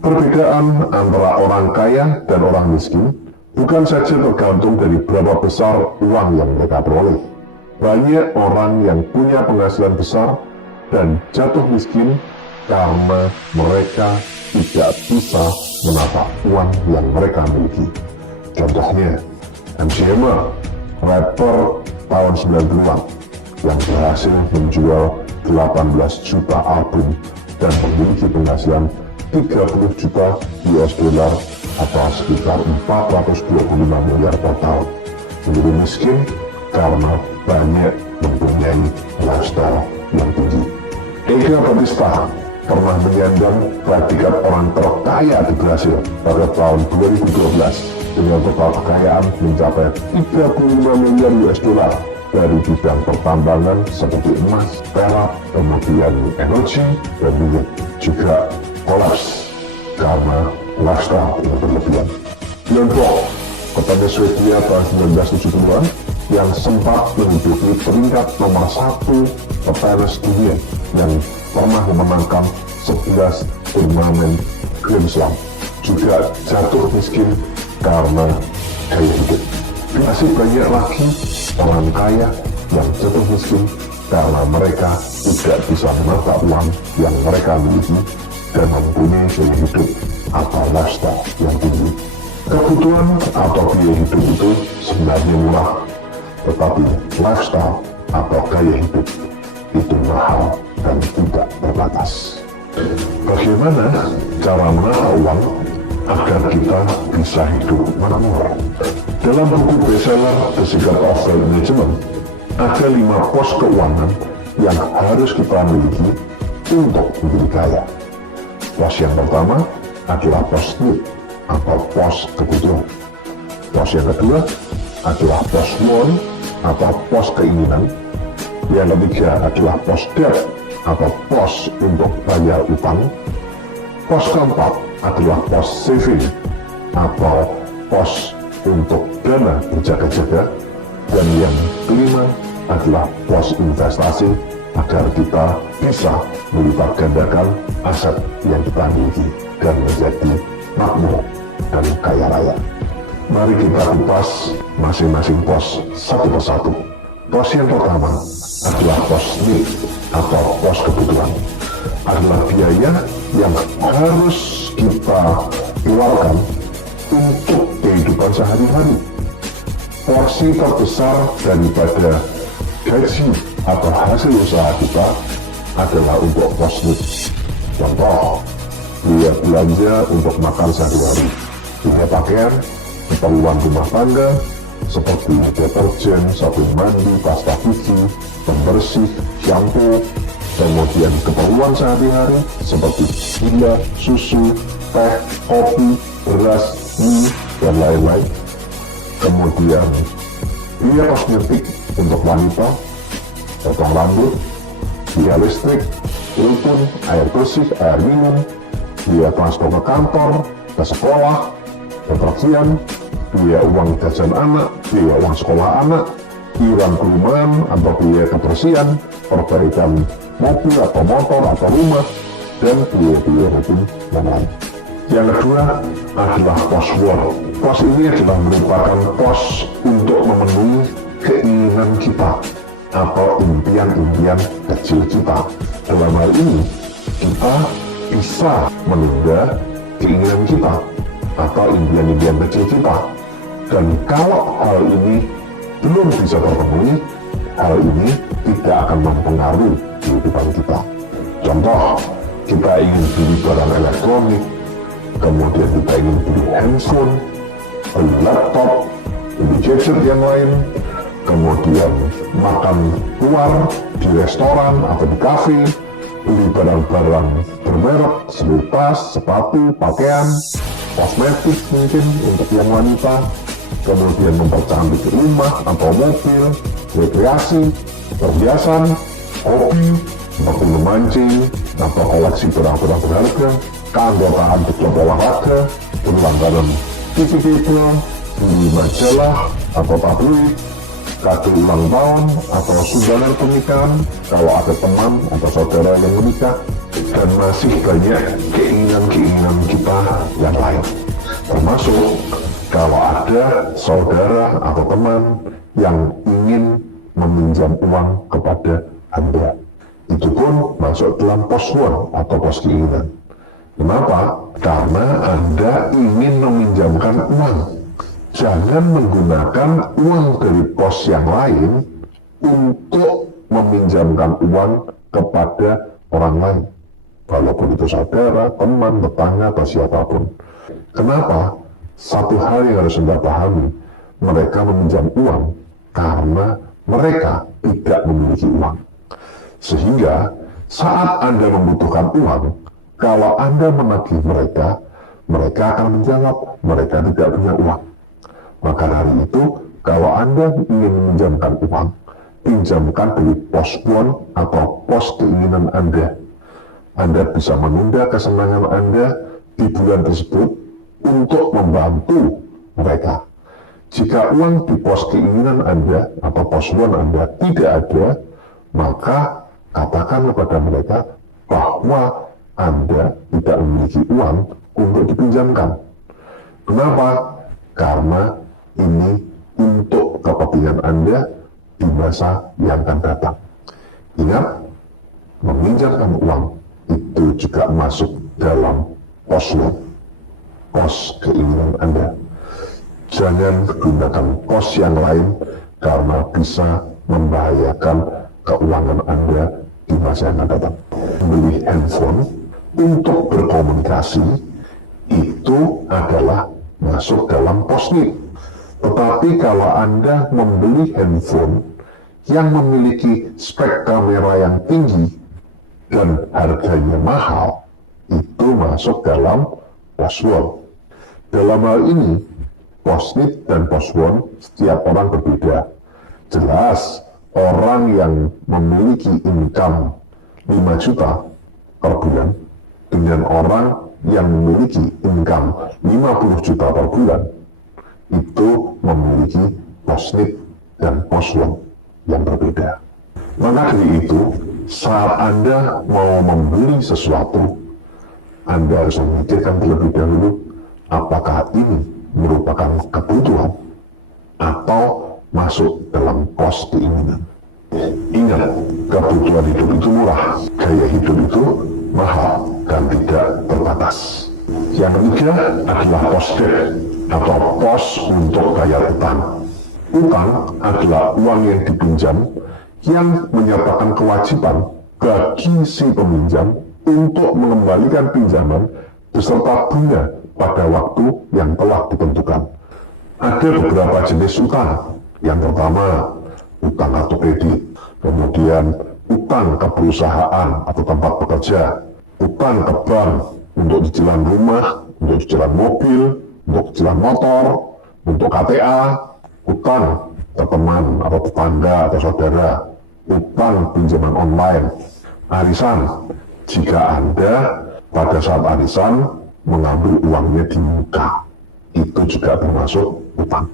Perbedaan antara orang kaya dan orang miskin bukan saja tergantung dari berapa besar uang yang mereka peroleh. Banyak orang yang punya penghasilan besar dan jatuh miskin karena mereka tidak bisa menata uang yang mereka miliki. Contohnya, MC Hammer, rapper tahun 90-an yang berhasil menjual 18 juta album dan memiliki penghasilan 30 juta US dollar atau sekitar 425 miliar per tahun, menjadi miskin karena banyak mempunyai lifestyle yang tinggi. Ega Batista pernah menyandang predikat orang terkaya di Brasil pada tahun 2012 dengan total kekayaan mencapai 35 miliar US dollar dari bidang pertambangan seperti emas, perak, kemudian energi, dan minyak. Juga kolaps karena lifestyle yang berlebihan. Tiongkok, petani Swedia tahun 1970-an yang sempat menduduki peringkat nomor 1 petenis dunia yang pernah memenangkan 11 turnamen Grand Slam, juga jatuh miskin karena gaya hidup. Masih banyak lagi orang kaya yang jatuh miskin karena mereka tidak bisa menata uang yang mereka miliki dan mempunyai gaya hidup atau lifestyle yang tinggi. Kebutuhan atau biaya hidup itu sebenarnya murah, tetapi lifestyle atau gaya hidup itu mahal dan tidak terbatas. Bagaimana cara menata uang agar kita bisa hidup makmur? Dalam buku bestseller The Secret of Wealth Management, ada 5 pos keuangan yang harus kita miliki untuk menjadi kaya. Pos yang pertama adalah pos need atau pos kebutuhan. Pos yang kedua adalah pos want atau pos keinginan. Yang ketiga adalah pos debt atau pos untuk bayar utang. Pos keempat adalah pos saving atau pos untuk dana berjaga-jaga. Dan yang kelima adalah pos investasi agar kita bisa melipat gandakan aset yang kita miliki dan menjadi makmur dan kaya raya. Mari kita kupas masing-masing pos satu persatu. Pos yang pertama adalah pos need atau pos kebutuhan. Adalah biaya yang harus kita keluarkan untuk kehidupan sehari-hari. Porsi terbesar daripada gaji atau hasil usaha kita adalah untuk pos need. Contoh, biaya belanja untuk makan sehari-hari, biaya pakaian, keperluan rumah tangga seperti deterjen, sabun mandi, pasta gigi, pembersih, shampoo, kemudian keperluan sehari-hari seperti gula, susu, teh, kopi, beras, mie, dan lain-lain. Kemudian biaya kosmetik untuk wanita, potong rambut, biaya listrik, telepon, air bersih, air minum, biaya transport ke kantor, ke sekolah, bepergian, biaya uang jajan anak, biaya uang sekolah anak, iuran perumahan atau biaya kebersihan, perbaikan mobil atau motor atau rumah, dan biaya-biaya rutin yang lain. Yang kedua adalah pos want. Pos ini adalah merupakan pos untuk memenuhi keinginan kita atau impian-impian kecil kita. Dalam hal ini, kita bisa menunda keinginan kita atau impian-impian kecil kita. Dan kalau hal ini belum bisa terpenuhi, hal ini tidak akan mempengaruhi kehidupan kita. Contoh, kita ingin beli barang elektronik, kemudian kita ingin beli handphone, beli laptop, beli gadget yang lain, kemudian makan luar di restoran atau di kafe, beli barang-barang bermerek seperti tas, sepatu, pakaian, kosmetik mungkin untuk yang wanita, kemudian mempercantik rumah atau mobil, rekreasi, perhiasan, hobi, seperti memancing atau koleksi barang-barang berharga, keanggotaan di klub olahraga, berlangganan TV kabel, beli majalah atau tabloid, kado ulang tahun atau sumbangan pernikahan kalau ada teman atau saudara yang menikah, dan masih banyak keinginan-keinginan kita yang lain. Termasuk kalau ada saudara atau teman yang ingin meminjam uang kepada Anda. Itu pun masuk dalam pos want atau pos keinginan. Kenapa? Karena Anda ingin meminjamkan uang. Jangan menggunakan uang dari pos yang lain untuk meminjamkan uang kepada orang lain. Walaupun itu saudara, teman, tetangga, atau siapapun. Kenapa? Satu hal yang harus Anda pahami, mereka meminjam uang karena mereka tidak memiliki uang. Sehingga saat Anda membutuhkan uang, kalau Anda menagih mereka, mereka akan menjawab mereka tidak punya uang. Maka dari itu, kalau Anda ingin meminjamkan uang, pinjamkan dari pos want atau pos keinginan Anda. Anda bisa menunda kesenangan Anda di bulan tersebut untuk membantu mereka. Jika uang di pos keinginan Anda atau pos want Anda tidak ada, maka katakan kepada mereka bahwa Anda tidak memiliki uang untuk dipinjamkan. Kenapa? Karena ini untuk kepentingan Anda di masa yang akan datang. Ingat, meminjamkan uang itu juga masuk dalam pos want, pos keinginan Anda. Jangan gunakan pos yang lain karena bisa membahayakan keuangan Anda di masa yang akan datang. Membeli handphone untuk berkomunikasi itu adalah masuk dalam pos need. Tetapi kalau Anda membeli handphone yang memiliki spek kamera yang tinggi dan harganya mahal, itu masuk dalam pos want. Dalam hal ini, pos need dan pos want setiap orang berbeda. Jelas, orang yang memiliki income 5 juta per bulan dengan orang yang memiliki income 50 juta per bulan itu memiliki pos need dan pos want yang berbeda. Maka dari itu, saat Anda mau membeli sesuatu, Anda harus memikirkan terlebih dahulu apakah ini merupakan kebutuhan atau masuk dalam pos keinginan. Ingat, kebutuhan hidup itu murah, gaya hidup itu mahal dan tidak terbatas. Yang ketiga adalah pos debt atau pos untuk bayar utang. Utang adalah uang yang dipinjam yang menyertakan kewajiban bagi si peminjam untuk mengembalikan pinjaman beserta bunga pada waktu yang telah ditentukan. Ada beberapa jenis utang. Yang pertama, utang kartu kredit, kemudian utang ke perusahaan atau tempat bekerja, utang ke bank untuk cicilan rumah, untuk cicilan mobil, untuk cicilan motor, untuk KTA, utang ke teman atau tetangga atau saudara, utang pinjaman online, arisan. Jika Anda pada saat arisan mengambil uangnya di muka, itu juga termasuk utang.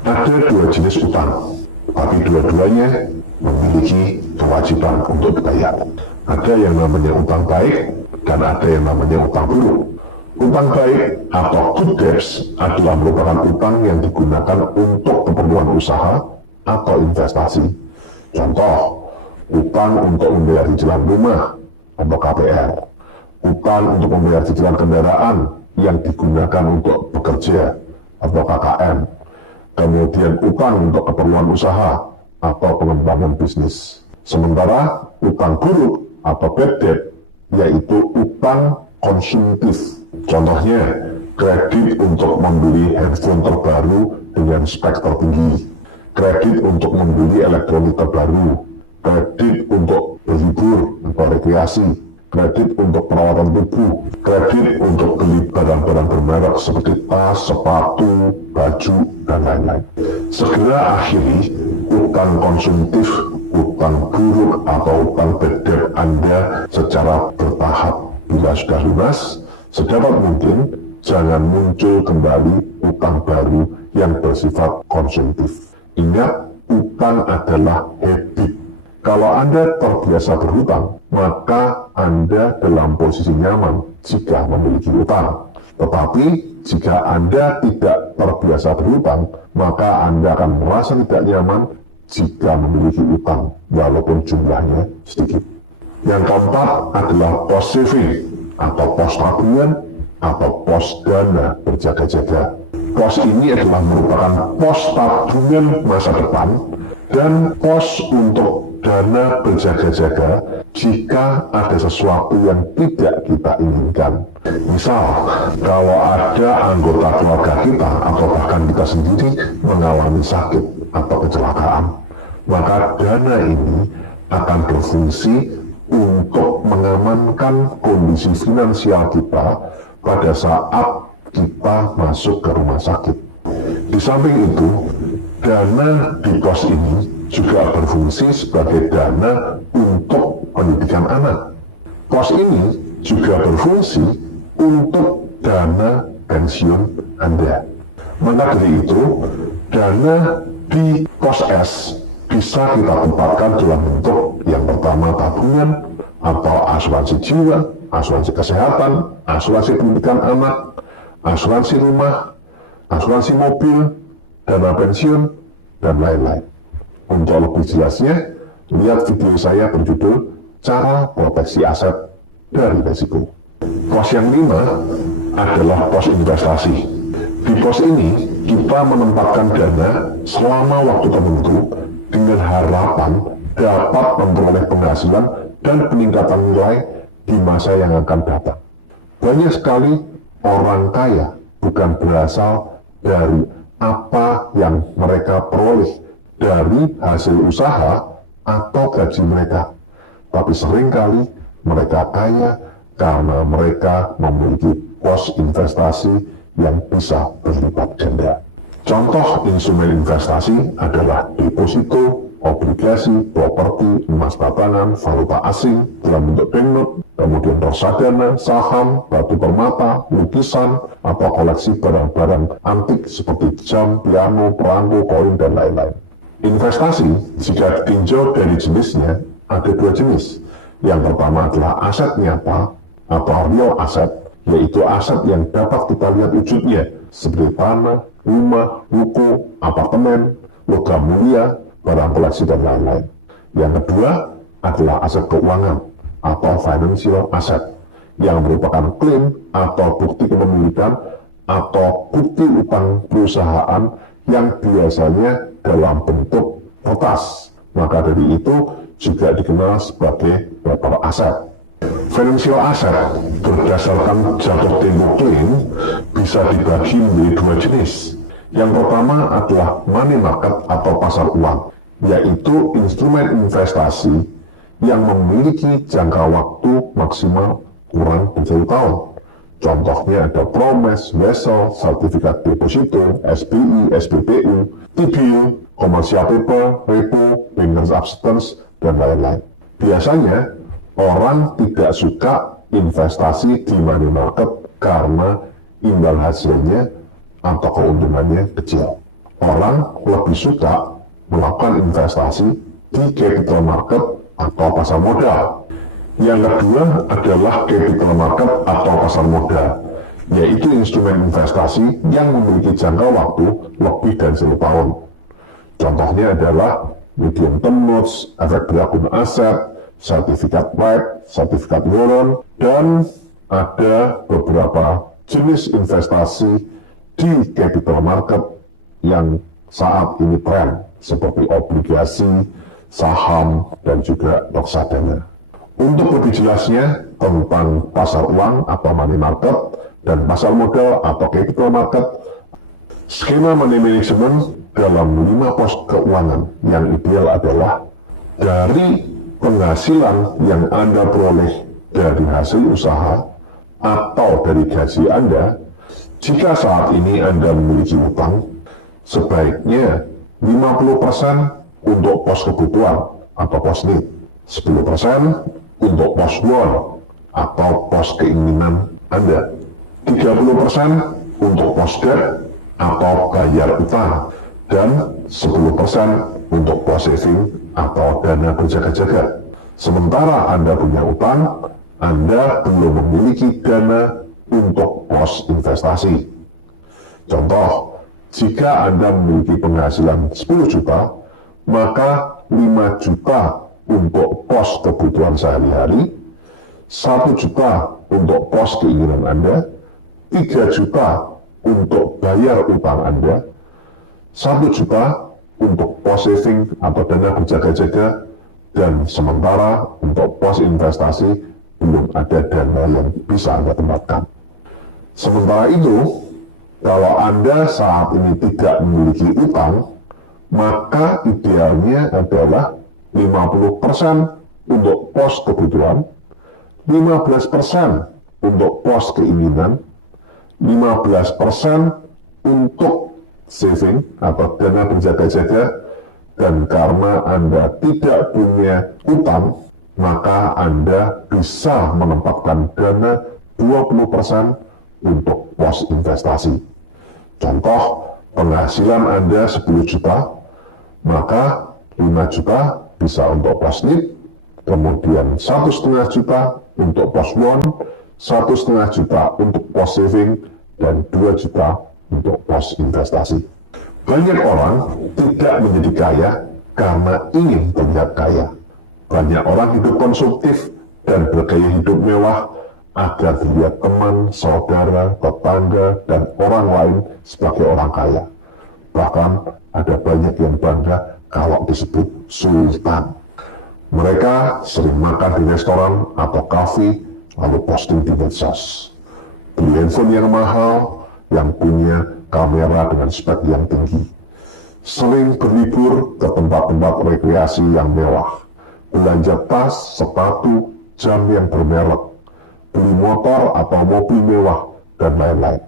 Ada 2 jenis utang, tapi dua-duanya memiliki kewajiban untuk dibayar. Ada yang namanya utang baik dan ada yang namanya utang buruk. Utang baik atau good debts adalah merupakan utang yang digunakan untuk keperluan usaha atau investasi. Contoh, utang untuk membayar cicilan rumah atau KPR, utang untuk membayar cicilan kendaraan yang digunakan untuk bekerja atau KKM, kemudian utang untuk keperluan usaha atau pengembangan bisnis. Sementara utang buruk atau bad debt yaitu utang konsumtif. Contohnya, kredit untuk membeli handphone terbaru dengan spek tertinggi, kredit untuk membeli elektronik terbaru, kredit untuk berlibur atau rekreasi, kredit untuk perawatan tubuh, kredit untuk beli barang-barang bermerek seperti tas, sepatu, baju, dan lain-lain. Segera akhiri utang konsumtif, utang buruk atau utang bad debt Anda secara bertahap. Bila sudah lunas, sedapat mungkin jangan muncul kembali utang baru yang bersifat konsumtif. Ingat, utang adalah habit. Kalau Anda terbiasa berhutang, maka Anda dalam posisi nyaman jika memiliki utang. Tetapi, jika Anda tidak terbiasa berhutang, maka Anda akan merasa tidak nyaman jika memiliki utang, walaupun jumlahnya sedikit. Yang keempat adalah pos saving, atau pos tabungan, atau pos dana berjaga-jaga. Pos ini adalah merupakan pos tabungan masa depan, dan pos untuk dana berjaga-jaga jika ada sesuatu yang tidak kita inginkan. Misal, kalau ada anggota keluarga kita atau bahkan kita sendiri mengalami sakit atau kecelakaan, maka dana ini akan berfungsi untuk mengamankan kondisi finansial kita pada saat kita masuk ke rumah sakit. Di samping itu, dana di pos ini juga berfungsi sebagai dana untuk pendidikan anak. Pos ini juga berfungsi untuk dana pensiun Anda. Maka dari itu, dana di pos S bisa kita tempatkan dalam bentuk yang pertama tabungan atau asuransi jiwa, asuransi kesehatan, asuransi pendidikan anak, asuransi rumah, asuransi mobil, dana pensiun, dan lain-lain. Untuk lebih jelasnya, lihat video saya berjudul Cara Proteksi Aset dari Risiko. Pos yang 5 adalah pos investasi. Di pos ini, kita menempatkan dana selama waktu tertentu dengan harapan dapat memperoleh penghasilan dan peningkatan nilai di masa yang akan datang. Banyak sekali orang kaya bukan berasal dari apa yang mereka peroleh dari hasil usaha atau gaji mereka, tapi seringkali mereka kaya karena mereka memiliki pos investasi yang bisa berlipat ganda. Contoh instrumen investasi adalah deposito, obligasi, properti, emas batangan, valuta asing dalam bentuk banknote, kemudian reksadana, saham, batu permata, lukisan, atau koleksi barang-barang antik seperti jam, piano, perangko, koin, dan lain-lain. Investasi, jika ditinjau dari jenisnya, ada dua jenis. Yang pertama adalah aset nyata atau real asset, yaitu aset yang dapat kita lihat wujudnya, seperti tanah, rumah, buku, apartemen, logam mulia, barang koleksi, dan lain-lain. Yang kedua adalah aset keuangan atau financial asset, yang merupakan klaim atau bukti kepemilikan atau bukti utang perusahaan yang biasanya dalam bentuk kertas. Maka dari itu juga dikenal sebagai paper asset. Financial asset berdasarkan jatuh tempo klaim bisa dibagi menjadi dua jenis. Yang pertama adalah money market atau pasar uang, yaitu instrumen investasi yang memiliki jangka waktu maksimal kurang dari 1 tahun. Contohnya ada Promes, Wesel, Sertifikat Deposito, SBI, SPBU, T-bill, Commercial Paper, Repo, Bankers Acceptance, dan lain-lain. Biasanya, orang tidak suka investasi di money market karena imbal hasilnya atau keuntungannya kecil. Orang lebih suka melakukan investasi di capital market atau pasar modal. Yang kedua adalah capital market atau pasar modal, yaitu instrumen investasi yang memiliki jangka waktu lebih dari 1 tahun. Contohnya adalah medium term notes, efek berlaku aset, sertifikat right, sertifikat warrant, dan ada beberapa jenis investasi di capital market yang saat ini tren, seperti obligasi, saham, dan juga reksadana. Untuk lebih jelasnya tentang pasar uang atau money market dan pasar modal atau capital market, skema money management dalam 5 pos keuangan yang ideal adalah dari penghasilan yang Anda peroleh dari hasil usaha atau dari gaji Anda. Jika saat ini Anda memiliki utang, sebaiknya 50% untuk pos kebutuhan atau pos need, 10% untuk pos want atau pos keinginan Anda, 30% untuk pos debt atau bayar utang, dan 10% untuk pos saving atau dana berjaga-jaga. Sementara Anda punya utang, Anda belum memiliki dana untuk pos investasi. Contoh, jika Anda memiliki penghasilan 10 juta, maka 5 juta untuk pos kebutuhan sehari-hari, 1 juta untuk pos keinginan Anda, 3 juta untuk bayar utang Anda, 1 juta untuk pos saving atau dana berjaga-jaga, dan sementara untuk pos investasi belum ada dana yang bisa Anda tempatkan. Sementara itu, kalau Anda saat ini tidak memiliki utang, maka idealnya adalah 50% untuk pos kebutuhan, 15% untuk pos keinginan, 15% untuk saving atau dana berjaga-jaga, dan karena Anda tidak punya utang, maka Anda bisa menempatkan dana 20% untuk pos investasi. Contoh, penghasilan Anda 10 juta, maka 5 juta bisa untuk pos NIP, kemudian 1,5 juta untuk pos won, 1,5 juta untuk pos saving, dan 2 juta untuk pos investasi. Banyak orang tidak menjadi kaya karena ingin terlihat kaya. Banyak orang hidup konsumtif dan bergaya hidup mewah agar dilihat teman, saudara, tetangga, dan orang lain sebagai orang kaya. Bahkan ada banyak yang bangga kalau disebut sultan. Mereka sering makan di restoran atau kafe, lalu posting di medsos. Beli handphone yang mahal, yang punya kamera dengan spek yang tinggi. Sering berlibur ke tempat-tempat rekreasi yang mewah. Belanja tas, sepatu, jam yang bermerek. Beli motor atau mobil mewah, dan lain-lain.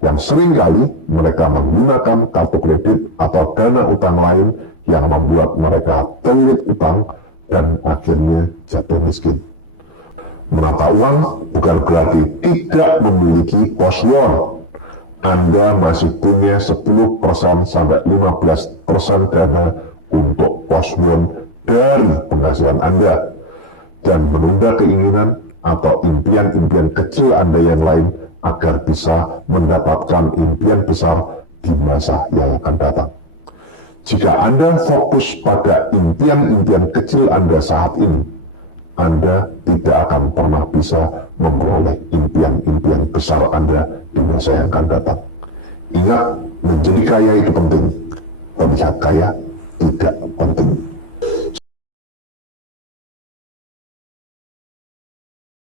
Yang seringkali mereka menggunakan kartu kredit atau dana utang lain yang membuat mereka terlilit utang dan akhirnya jatuh miskin. Menata uang bukan berarti tidak memiliki pos won. Anda masih punya 10% sampai 15% dana untuk pos won dari penghasilan Anda, dan menunda keinginan atau impian-impian kecil Anda yang lain agar bisa mendapatkan impian besar di masa yang akan datang. Jika Anda fokus pada impian-impian kecil Anda saat ini, Anda tidak akan pernah bisa memperoleh impian-impian besar Anda di masa yang akan datang. Ingat, menjadi kaya itu penting, terlihat kaya tidak penting.